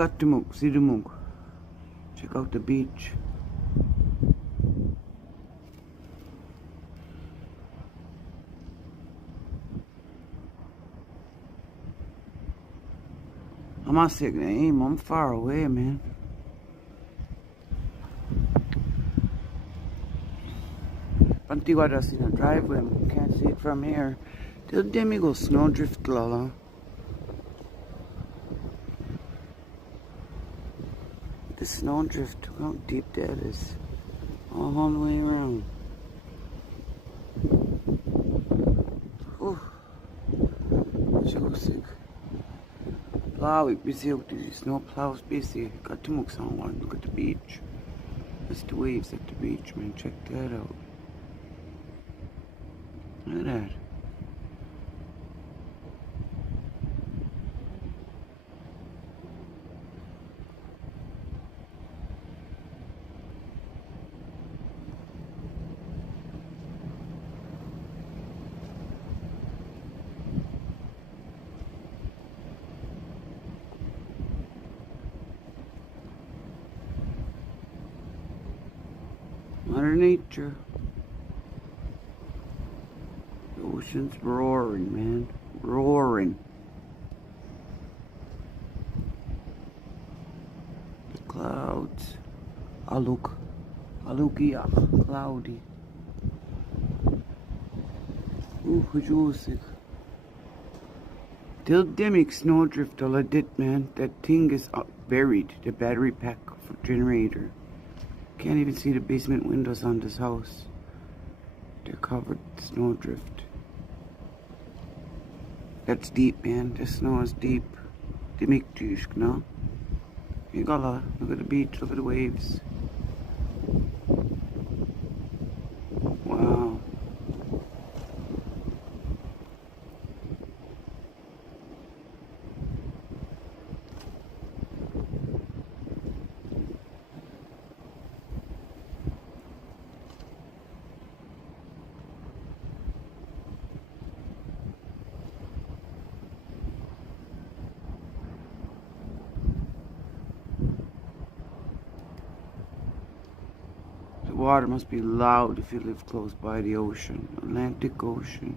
got the mug. See the mug. Check out the beach. I'm not sick of aim. I'm far away, man. Antigua just in a driveway. Can't see it from here. Till then we go snowdrift, Lala. The snowdrift, look how deep that is. All the way around. Oh, so sick. Plow, busy out there. Snow plows busy. Got to move someone. Look at the beach. That's the waves at the beach, man. Check that out. Look at that. Mother Nature. The ocean's roaring, man. Roaring. The clouds. Aluk. Alukia. Cloudy. Ooh, hujusik. Till demic snowdrift all I did, man. That thing is buried. The battery pack for generator. Can't even see the basement windows on this house. They're covered with snowdrift. That's deep, man. The snow is deep. They make tusk, no? You gotta look at the beach, look at the waves. Wow. The water must be loud if you live close by the ocean, Atlantic Ocean.